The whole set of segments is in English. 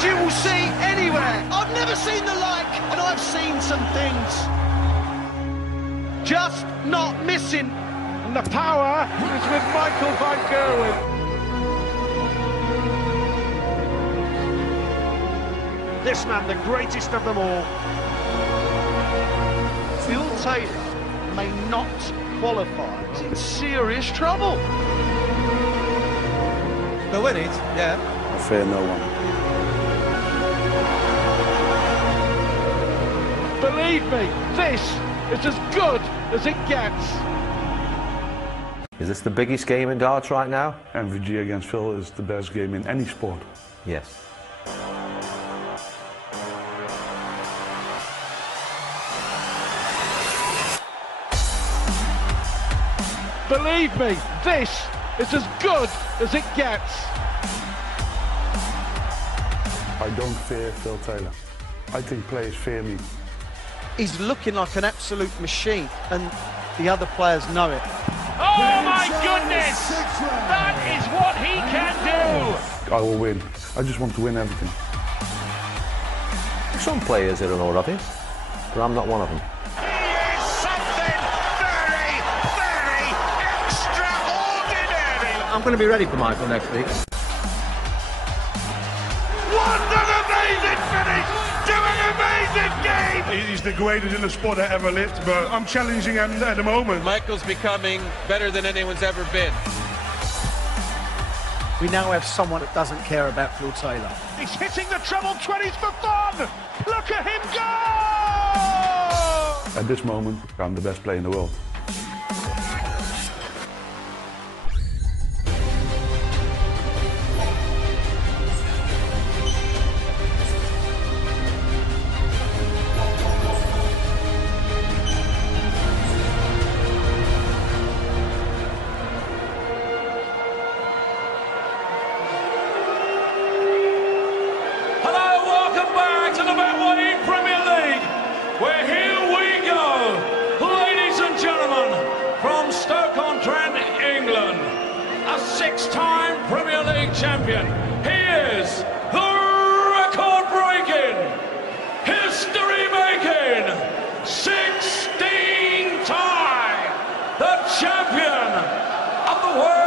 as you will see anywhere. I've never seen the like, and I've seen some things. Just not missing. And the power is with Michael van Gerwen. This man, the greatest of them all. Phil Taylor may not qualify. He's in serious trouble. They'll win it, yeah. I fear no one. Believe me, this is as good as it gets. Is this the biggest game in darts right now? MVG against Phil is the best game in any sport. Yes. Believe me, this is as good as it gets. I don't fear Phil Taylor. I think players fear me. He's looking like an absolute machine, and the other players know it. Oh my goodness! That is what he can do! I will win. I just want to win everything. Some players are an all of it, but I'm not one of them. He is something very, very extraordinary! I'm going to be ready for Michael next week. What an amazing finish to an amazing game! He's the greatest in the sport I ever lived, but I'm challenging him at the moment. Michael's becoming better than anyone's ever been. We now have someone that doesn't care about Phil Taylor. He's hitting the treble 20s for fun! Look at him go! At this moment, I'm the best player in the world. Hello, welcome back to the Betway Premier League, where here we go, ladies and gentlemen, from Stoke-on-Trent, England, a six-time Premier League champion. He is the record-breaking, history-making, 16-time, the champion of the world.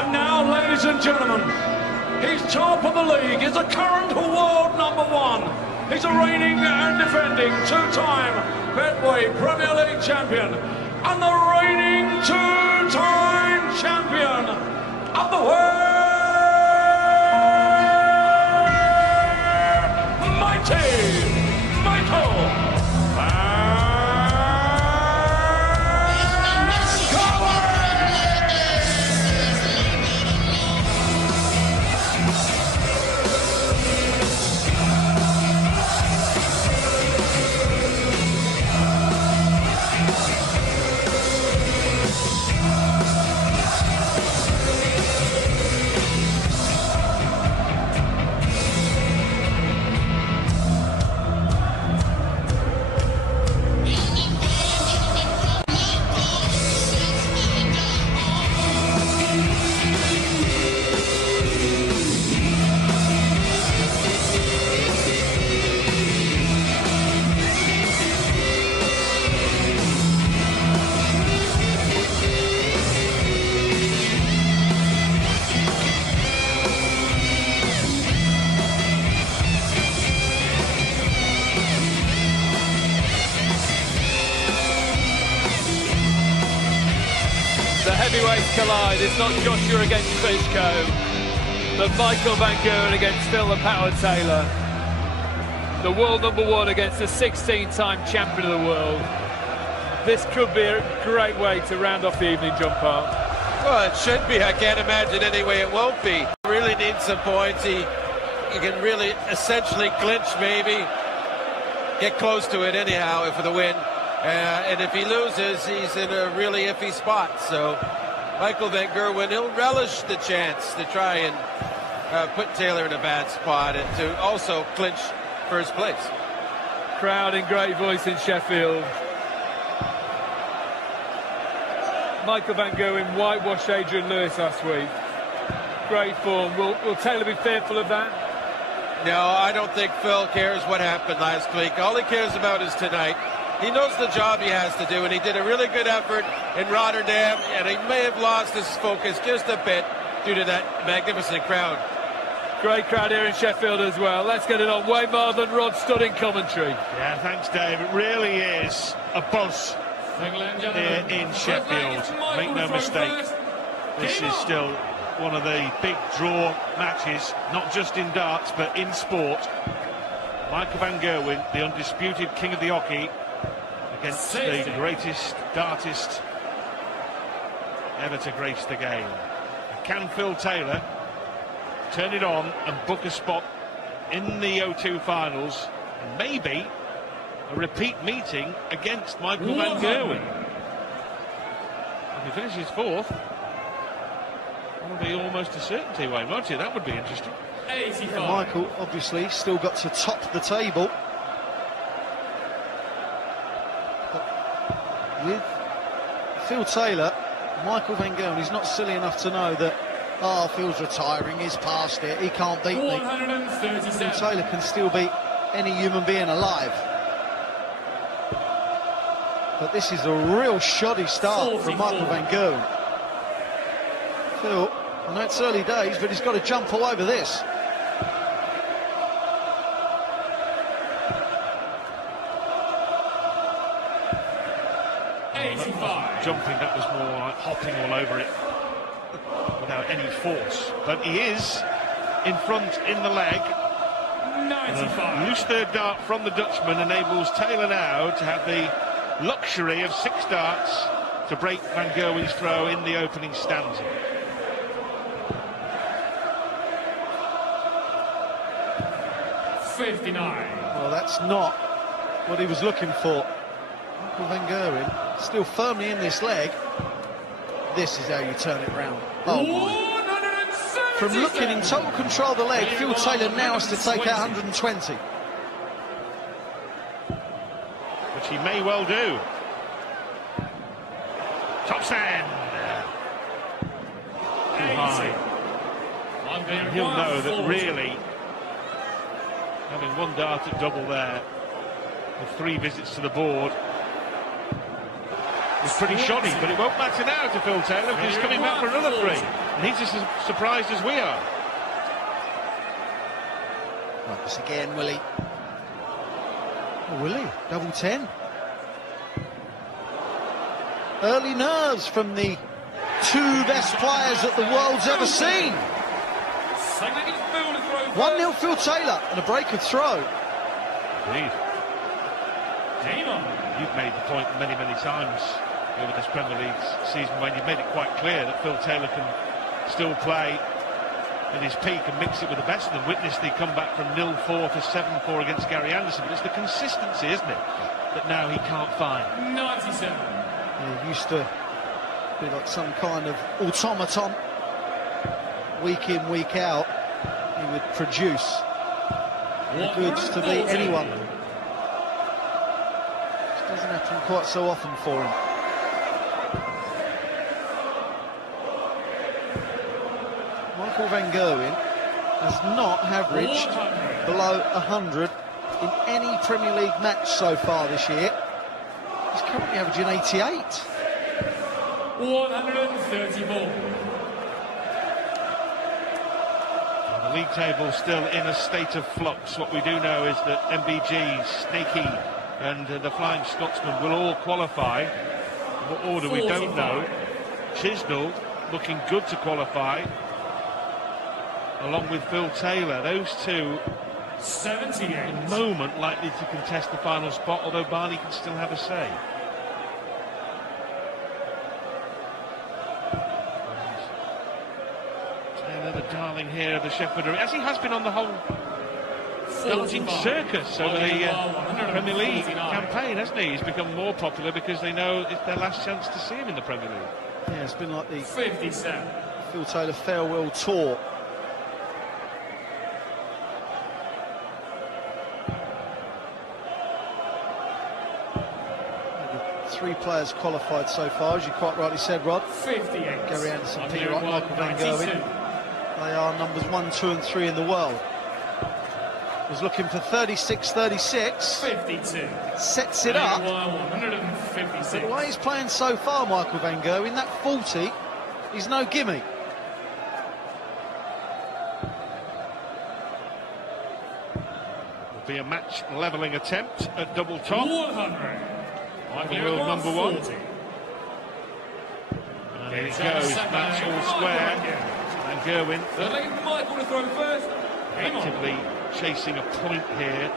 And now, ladies and gentlemen, he's top of the league. He's a current world #1. He's a reigning and defending two-time Betway Premier League champion and the reigning two-time champion of the world, mighty Michael. heavyweights collide. It's not Joshua against Fishko, but Michael Van Gerwen against Phil the Power Taylor. The world #1 against the 16-time champion of the world. This could be a great way to round off the evening, John Park. Well, it should be. I can't imagine anyway it won't be. Really needs some points. He can really essentially clinch, maybe get close to it anyhow for the win. And if he loses, he's in a really iffy spot. So Michael Van Gerwen, he'll relish the chance to try and put Taylor in a bad spot and to also clinch first place. Crowd in great voice in Sheffield. Michael Van Gerwen whitewashed Adrian Lewis last week. Great form. Will Taylor be fearful of that? No, I don't think Phil cares what happened last week. All he cares about is tonight. He knows the job he has to do, and he did a really good effort in Rotterdam, and he may have lost his focus just a bit due to that magnificent crowd. Great crowd here in Sheffield as well. Let's get it on. Wayne Marlon, Rod Studd in commentary. Yeah, thanks, Dave. It really is a buzz here in Sheffield. Make no mistake, this is still one of the big draw matches, not just in darts, but in sport. Michael Van Gerwen, the undisputed king of the hockey, against the greatest dartist ever to grace the game. Can Phil Taylor turn it on and book a spot in the O2 finals, and maybe a repeat meeting against Michael Van Gerwen? If he finishes fourth, that would be almost a certainty, Wayne, won't you? That would be interesting. Yeah, Michael obviously still got to top the table. But with Phil Taylor, Michael Van Gerwen is not silly enough to know that, oh, Phil's retiring, he's past it, he can't beat me. Phil Taylor can still beat any human being alive. But this is a real shoddy start from Michael Van Gerwen. Phil, I know it's early days, but he's got to jump all over this. Jumping, that was more like hopping all over it without any force. But he is in front in the leg. 95. Loose third dart from the Dutchman enables Taylor now to have the luxury of 6 darts to break Van Gerwen's throw in the opening stanza. Well, that's not what he was looking for. Michael Van Gerwen still firmly in this leg. This is how you turn it round. Oh my. From looking in total control of the leg, Phil Taylor now has to take out 120. Which he may well do. Top stand. Too high. And he'll know that really, having 1 dart at double there, with 3 visits to the board, is pretty shoddy, but it won't matter now to Phil Taylor because he's coming back for another 3, and he's just as surprised as we are. Right, this again, Willie. Oh, Willie, double 10. Early nerves from the 2 best players that the world's ever seen. 1-0 Phil Taylor and a break of throw. Indeed. You've made the point many, many times over this Premier League season, when you've made it quite clear that Phil Taylor can still play in his peak and mix it with the best of them. Witness the comeback from 0-4 to 7-4 against Gary Anderson, but it's the consistency, isn't it, that now he can't find. 97. He used to be like some kind of automaton. Week in, week out, he would produce the goods to beat anyone. It doesn't happen quite so often for him. Michael Van Gerwen has not averaged below 100 in any Premier League match so far this year. He's currently averaging 88. 134. The league table still in a state of flux. What we do know is that MBG, Snakey and the Flying Scotsman will all qualify. In what order we don't know. Chisnall looking good to qualify, along with Phil Taylor. Those two 78 at the moment likely to contest the final spot, although Barney can still have a say. Taylor, the darling here of the Sheffield, as he has been on the whole darting circus over the Premier League campaign, hasn't he? He's become more popular because they know it's their last chance to see him in the Premier League. Yeah, it's been like the 57 Phil Taylor farewell tour. Three players qualified so far, as you quite rightly said, Rob. 58 Gary Anderson, Peter Wright, Michael van Gerwen. They are numbers 1, 2 and 3 in the world. Was looking for 36-36. 52. Sets it up. 156. But the way he's playing so far, Michael van Gerwen, that 40 is no gimme. Will be a match levelling attempt at double top. 100. World number 1. And here it goes, match all square. And Gerwen Michael to throw first. actively chasing a point here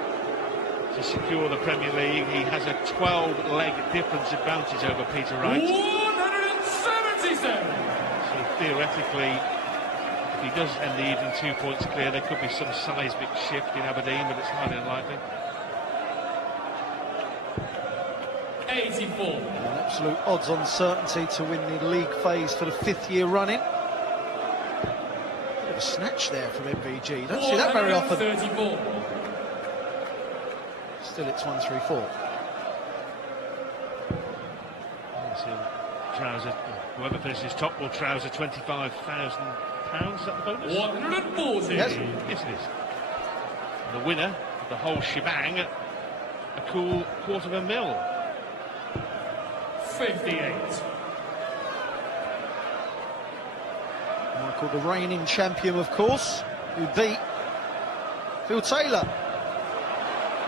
to secure the Premier League. He has a 12-leg difference advantage over Peter Wright. 177. So theoretically, if he does end the evening 2 points clear, there could be some seismic shift in Aberdeen, but it's highly unlikely. 84. An absolute odds-on certainty to win the league phase for the 5th year running. Bit of a snatch there from MVG. Don't see that very often. 34. Still, it's 1-3-4. Trouser, whoever finishes top will trouser £25,000. Is that the bonus? 140. Yes, yes it is. And the winner of the whole shebang, a cool $250,000. 58. Michael, the reigning champion, of course, who beat Phil Taylor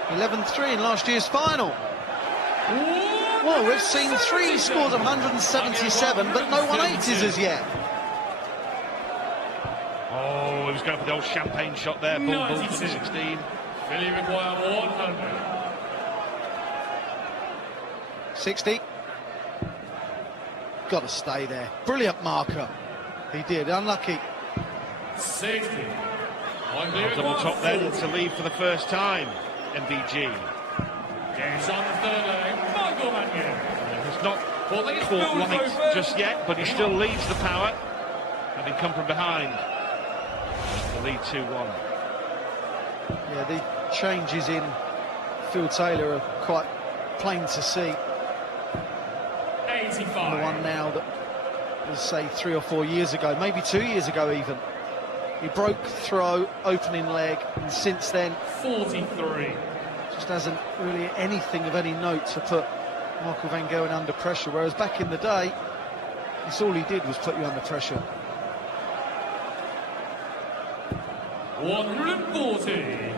11-3 in last year's final. Well, we've seen 3 scores of 177, but no 180s as yet. Oh, he was going for the old champagne shot there. Bull for the 16. Billy require 100. 60. Got to stay there. Brilliant marker. He did. Unlucky. 60. Double top then to lead for the first time. MVG. Gets on the third leg. Michael van Gerwen. He's not caught light just yet, but he still leads the power, having come from behind. The lead 2-1. Yeah, the changes in Phil Taylor are quite plain to see. 85. The one now that was, say, 3 or 4 years ago, maybe 2 years ago even. He broke throw, opening leg, and since then 43. just hasn't really anything of any note to put Michael van Gerwen under pressure, whereas back in the day, that's all he did was put you under pressure. 140.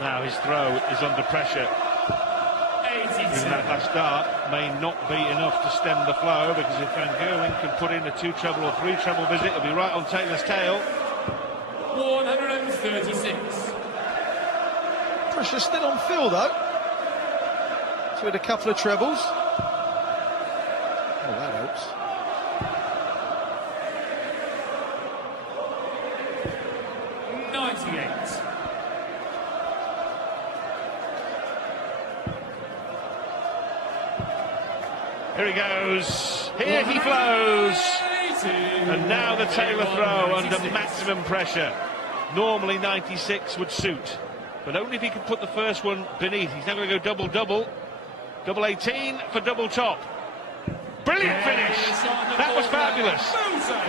Now his throw is under pressure. 82. Even that last dart may not be enough to stem the flow, because if Van Gerwen can put in a 2-treble or 3-treble visit, it'll be right on Taylor's tail. 136. Pressure still on Phil, though. So with a couple of trebles. Oh, that helps. Here he goes. Here he flows. And now the Taylor throw under maximum pressure. Normally 96 would suit, but only if he could put the first one beneath. He's now going to go double-double. Double 18 for double top. Brilliant finish. That was fabulous.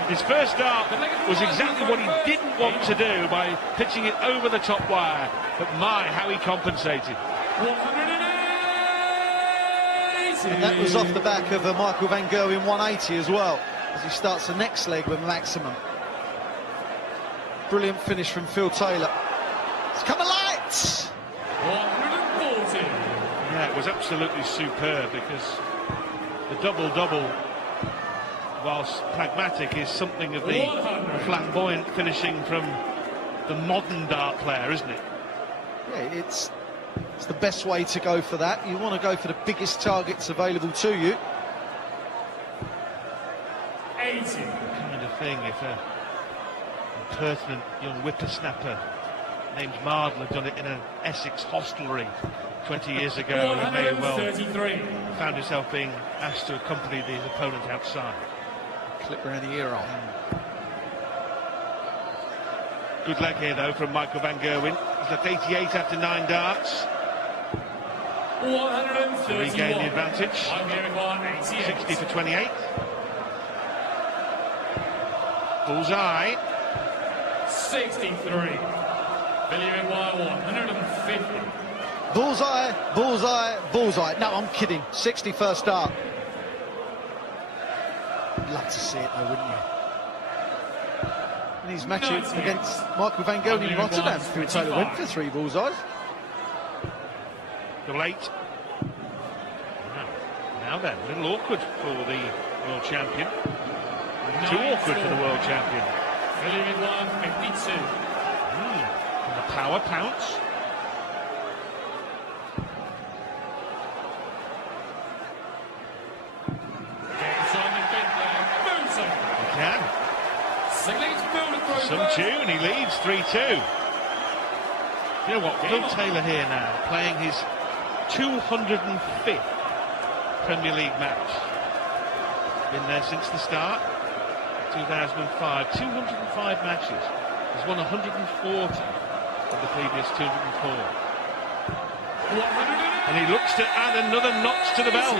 His first dart was exactly what he didn't want to do by pitching it over the top wire. But my, how he compensated. 187. And that was off the back of a Michael van Gerwen 180 as well, as he starts the next leg with maximum. Brilliant finish from Phil Taylor. It's come alight! 140. Yeah, it was absolutely superb, because the double-double, whilst pragmatic, is something of the flamboyant finishing from the modern dart player, isn't it? Yeah, it's the best way to go for that. You want to go for the biggest targets available to you. 80. Kind of thing, if a pertinent young whippersnapper named Mardle had done it in an Essex hostelry 20 years ago, he may have well found himself being asked to accompany his opponent outside. Clip around the ear on. Good leg here, though, from Michael van Gerwen. He's left 88 after 9 darts. 131. To regain the advantage. 60 for 28. Bullseye. 63. Billion wire 150. Bullseye, bullseye, bullseye. No, I'm kidding. 61st dart. You'd love to see it, though, wouldn't you? In his match against Michael van Gerwen in Rotterdam, Phil Taylor went for 3 bullseyes. Double 8. Now then, a little awkward for the world champion. Too awkward for the world champion. Billion 152. And the power pounce. He can. Some tune, he leads 3-2. You know what, Phil Taylor here now, playing his 205th Premier League match. Been there since the start, 2005. 205 matches. He's won 140 of the previous 204. And he looks to add another notch to the belt.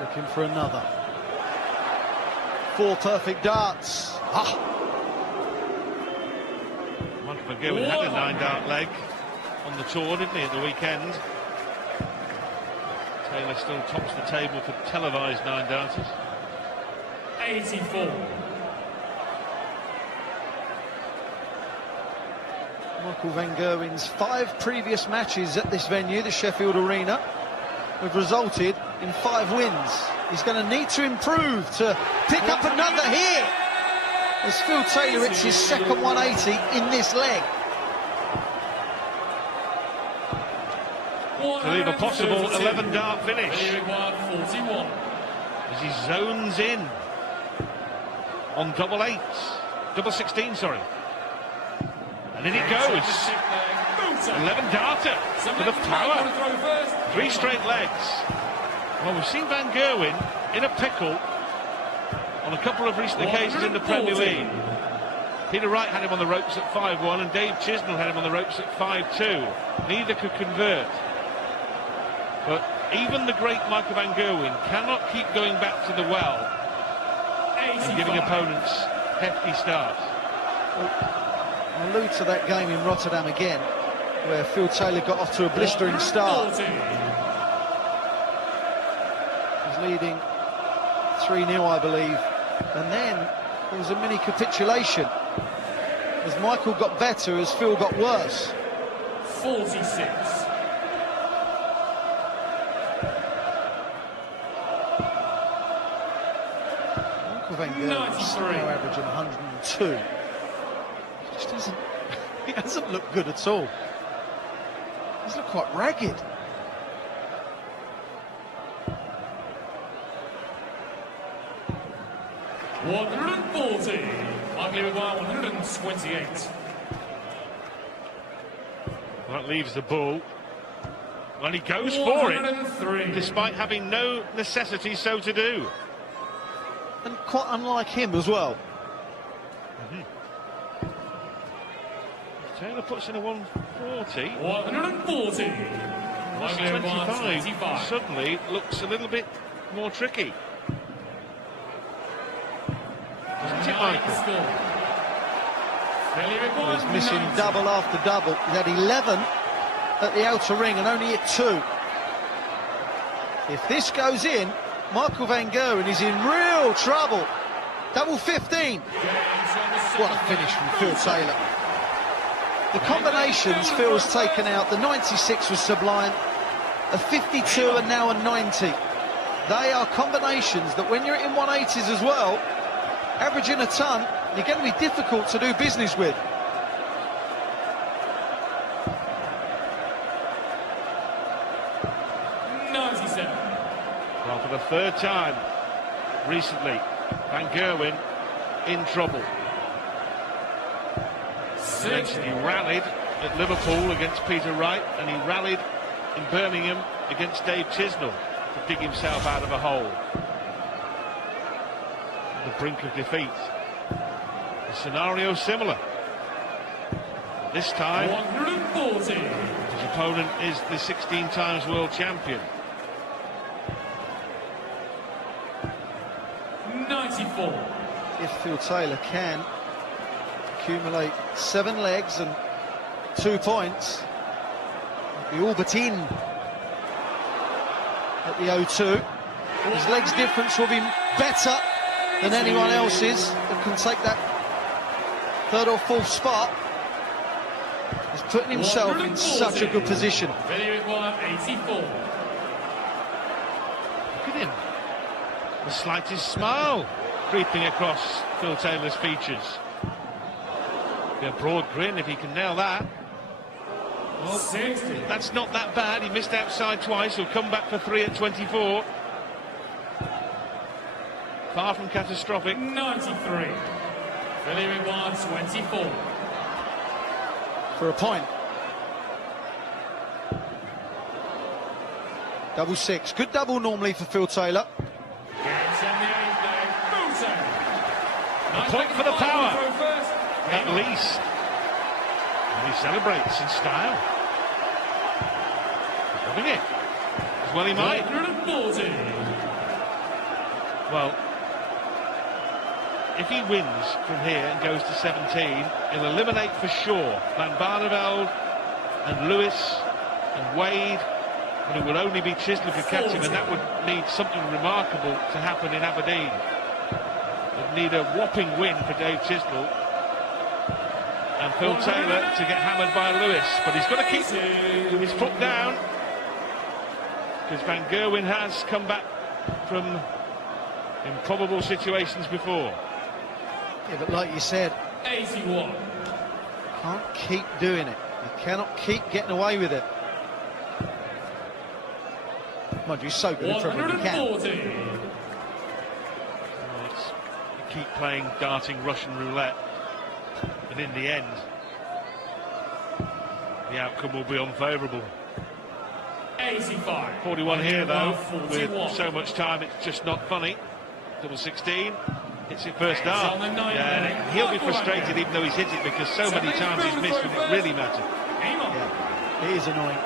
Looking for another. 4 perfect darts. Michael van Gerwen had a 9-dart leg on the tour, didn't he, at the weekend? Taylor still tops the table for televised 9-darters. 84. Michael van Gerwen's 5 previous matches at this venue, the Sheffield Arena, have resulted in 5 wins. He's going to need to improve to pick up another here, as Phil Taylor hits his second 180 in this leg. To leave a possible 11-dart finish. As he zones in on double 16, sorry. And in he goes. 11-darter for the power. 3 straight legs. Well, we've seen Van Gerwen in a pickle on a couple of recent occasions in the Premier League. Peter Wright had him on the ropes at 5-1 and Dave Chisnell had him on the ropes at 5-2. Neither could convert. But even the great Michael van Gerwen cannot keep going back to the well and giving opponents hefty starts. I'll allude to that game in Rotterdam again, where Phil Taylor got off to a blistering start. He's leading 3-0, I believe. And then there was a mini capitulation as Michael got better, as Phil got worse. 46. Michael van Gerwen's now averaging 102. He hasn't looked good at all. He's looked quite ragged. $140. Michael Maguire 128. That leaves the ball. Well, he goes for it, despite having no necessity so to do. And quite unlike him as well. Taylor puts in a 140. 140. 25 suddenly looks a little bit more tricky. Isn't it, Michael? He's missing double after double. He's had 11 at the outer ring and only hit 2. If this goes in, Michael van Gerwen is in real trouble. Double 15. What a finish from Phil Taylor. The combinations Phil's taken out. The 96 was sublime. A 52 and now a 90. They are combinations that when you're in 180s as well, averaging a ton, you're going to be difficult to do business with. Well, for the 3rd time recently, Van Gerwen in trouble. Eventually he rallied at Liverpool against Peter Wright, and he rallied in Birmingham against Dave Chisnell to dig himself out of a hole. The brink of defeat. The scenario similar. This time, his opponent is the 16 times world champion. 94. If Phil Taylor can accumulate 7 legs and 2 points, he'll be all but in at the O2. His legs difference will be better than anyone else's that can take that 3rd or 4th spot. He's putting himself in such a good position. 84. Look at him. The slightest smile creeping across Phil Taylor's features. Be a broad grin if he can nail that. Well, that's not that bad. He missed outside twice. He'll come back for 3 at 24. Far from catastrophic. 93. 24. For a point. Double 6. Good double normally for Phil Taylor. A point for the power, at least. And he celebrates in style. Loving it. As well he might. Well, if he wins from here and goes to 17, he'll eliminate for sure Van Barneveld and Lewis and Wade, and it would only be Chisnell who catch him, and that would need something remarkable to happen in Aberdeen. Would need a whopping win for Dave Chisnell and Phil Taylor to get hammered by Lewis, but he's got to keep his foot down because Van Gerwen has come back from improbable situations before. Yeah, but like you said, 81. Can't keep doing it. You cannot keep getting away with it. Mind you, he's so good at trouble you can. Keep playing darting Russian roulette, and in the end the outcome will be unfavourable. 85. 41 here though, with so much time it's just not funny. Double 16, hits it first dart. Yeah, and he'll be frustrated even though he's hit it because so many times he's missed when it really mattered. Yeah, it is annoying.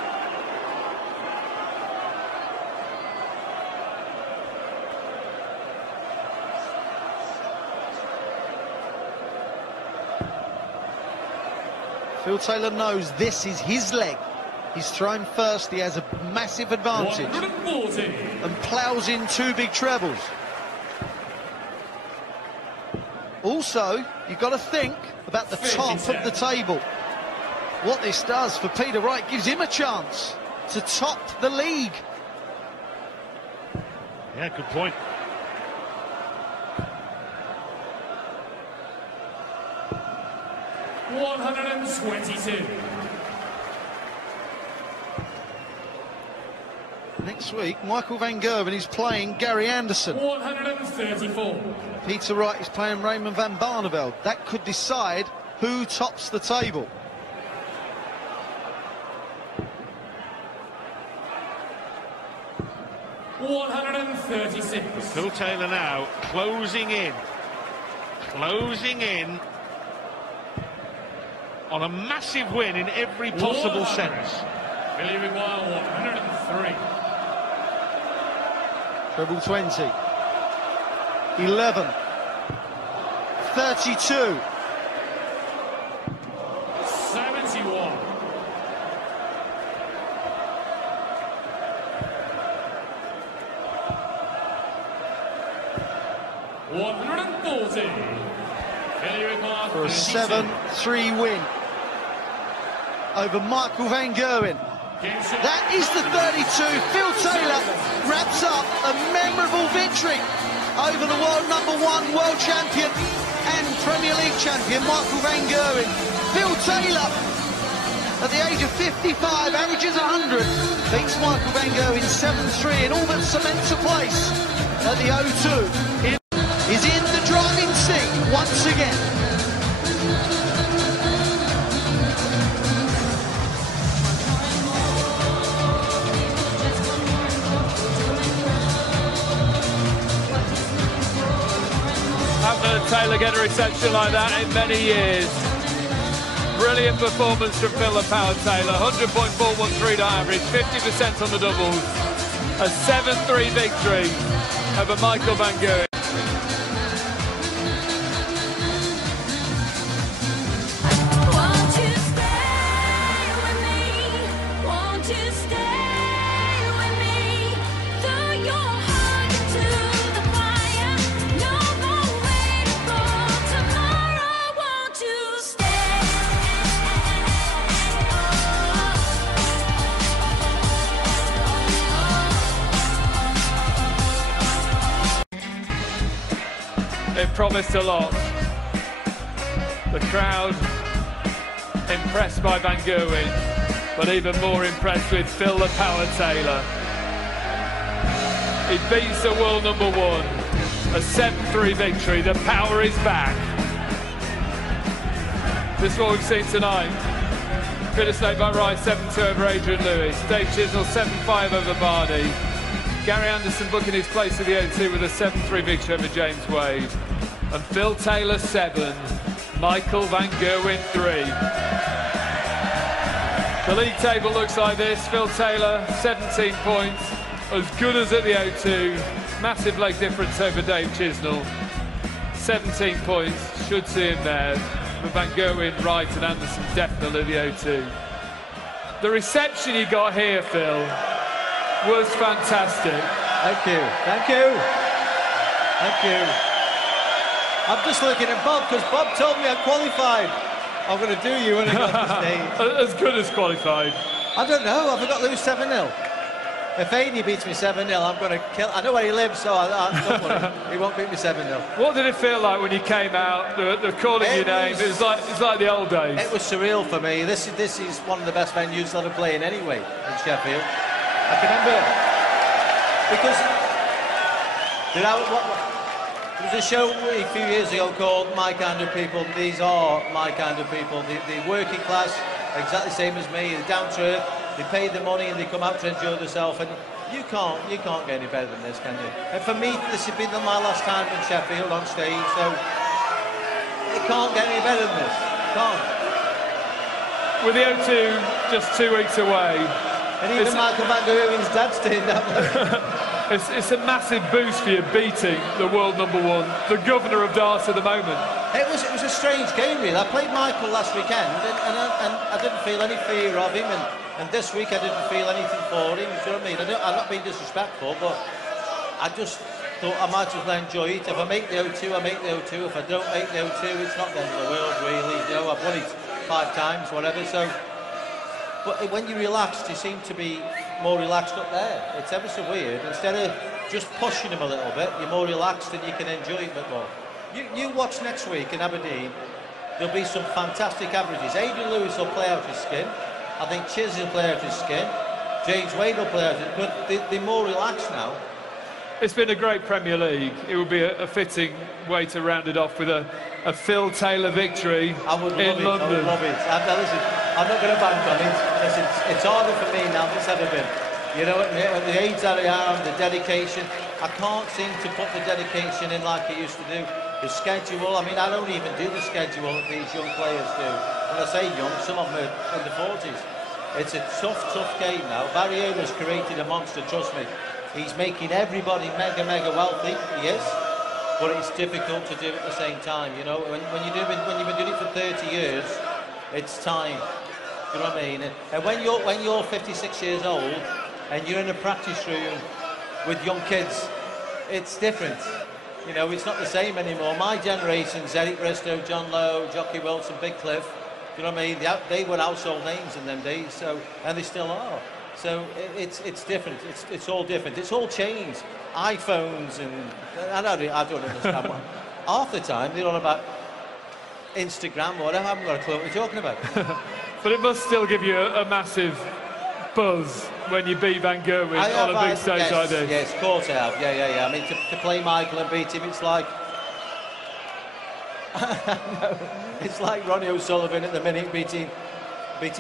Phil Taylor knows this is his leg. He's thrown first, he has a massive advantage and ploughs in 2 big trebles. Also, you've got to think about the top of the table. What this does for Peter Wright gives him a chance to top the league. Yeah, good point. $122. Next week, Michael van Gerwen is playing Gary Anderson. 134. Peter Wright is playing Raymond van Barneveld. That could decide who tops the table. $136. Phil Taylor now closing in on a massive win in every possible sense. 103. Treble 20. 11. 32. 71. For a 7-3 win over Michael van Gerwen. That is the 32. Phil Taylor wraps up a memorable victory over the world #1 world champion and Premier League champion Michael van Gerwen. Phil Taylor, at the age of 55, averages 100, beats Michael van Gerwen 7-3 and all but cements a place at the O2. Is in the driving seat once again. Haven't heard Taylor get a reception like that in many years. Brilliant performance from Phil the Power Taylor. 100.413 average, 50% on the doubles. A 7-3 victory over Michael van Gerwen. It promised a lot. The crowd impressed by Van Gerwen, but even more impressed with Phil the Power Taylor. He beats the world #1. A 7-3 victory. The power is back. This is what we've seen tonight. Finished by Rice 7-2 over Adrian Lewis. Dave Chisnell 7-5 over Barney. Gary Anderson booking his place at the O2 with a 7-3 victory over James Wade. And Phil Taylor 7, Michael van Gerwen 3. The league table looks like this. Phil Taylor 17 points, as good as at the O2. Massive leg difference over Dave Chisnell. 17 points, should see him there. But Van Gerwen, Wright and Anderson definitely the O2. The reception you got here, Phil, was fantastic. Thank you, thank you, thank you. I'm just looking at Bob, because Bob told me I qualified. I'm going to do you when I got to stage. As good as qualified. I don't know, have I got to lose 7-0? If Amy beats me 7-0, I'm going to kill... I know where he lives, so don't worry. He won't beat me 7-0. What did it feel like when you came out, they're calling your name? It was like the old days. It was surreal for me. This is one of the best venues that I play in anyway, in Sheffield. I can remember... Because... There was a show a few years ago called My Kind of People. These are my kind of people. The working class, exactly the same as me, they're down to earth, they pay the money and they come out to enjoy themselves. And you can't get any better than this, can you? And for me, this has been my last time in Sheffield on stage, so it can't get any better than this. It can't. With the O2 just 2 weeks away. And even Michael van Gerwen's dad's staying down there. It's a massive boost for you beating the world #1, the governor of darts at the moment. It was a strange game, really. I played Michael last weekend and I didn't feel any fear of him, and this week I didn't feel anything for him. Do you know what I mean? I'm not being disrespectful, but I just thought I might as well enjoy it. If I make the O2, I make the O2. If I don't make the O2, it's not the end of the world, really. You know, I've won it 5 times, whatever. So, but when you're relaxed, you seem to be more relaxed up there. It's ever so weird. Instead of just pushing him a little bit, you're more relaxed and you can enjoy it a bit more. You watch next week in Aberdeen, there'll be some fantastic averages. Adrian Lewis will play out his skin. I think Chiz will play out his skin. James Wade will play out his skin. But they're more relaxed now. It's been a great Premier League. It would be a fitting way to round it off with a Phil Taylor victory in London. I would love it. Listen, I'm not going to bank on it. Listen, it's harder for me now than it's ever been. You know, at the age that I am, the dedication, I can't seem to put the dedication in like I used to do. The schedule, I mean, I don't even do the schedule that these young players do. When I say young, some of them are in the 40s. It's a tough game now. Barry Owen's created a monster, trust me. He's making everybody mega wealthy, he is. but it's difficult to do at the same time. You know, when you've been doing it for 30 years, it's time. You know what I mean? And when you're 56 years old and you're in a practice room with young kids, it's different. You know, it's not the same anymore. My generation's Eric Bristow, John Lowe, Jockey Wilson, Big Cliff. You know what I mean? They were household names in them days, so, and they still are. So it's different. It's all different. It's all changed. iPhones and I don't understand what. Half the time they're on about Instagram or whatever. I haven't got a clue what you're talking about. But it must still give you a massive buzz when you beat Van Gerwen on a big stage like this. Yes, of course I have. Yeah. I mean, to play Michael and beat him, it's like no, it's like Ronnie O'Sullivan at the minute beating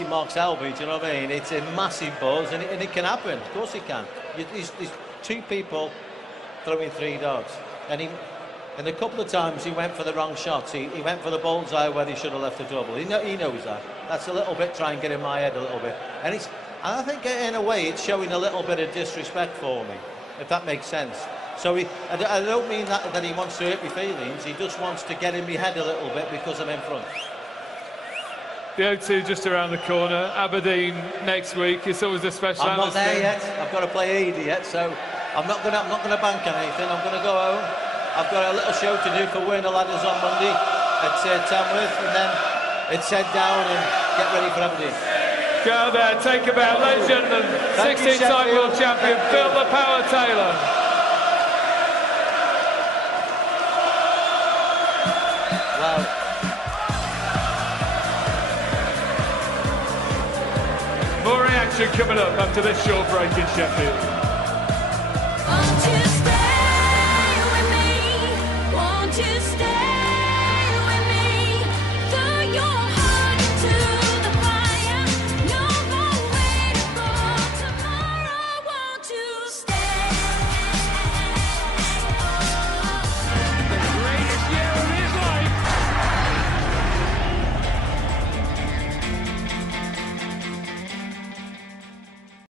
Mark Selby. Do you know what I mean? It's a massive buzz, and it can happen. Of course it can. There's two people throwing 3 darts, and a couple of times he went for the wrong shots. He went for the bullseye where he should have left a double. He knows that. That's a little bit try and get in my head a little bit, and I think in a way it's showing a little bit of disrespect for me, if that makes sense. So I don't mean that he wants to hurt my feelings. He just wants to get in my head a little bit because I'm in front. The O2 just around the corner. Aberdeen next week. It's always a special. I'm not there yet. I've got to play Edie yet, so I'm not gonna bank on anything. I'm gonna go home. I've got a little show to do for Werner Ladders on Monday at Tamworth, and then it's head down and get ready for Aberdeen. Go there, take a bow, ladies and gentlemen. 16-time world champion Phil the Power Taylor. Wow. More reaction coming up after this short break in Sheffield.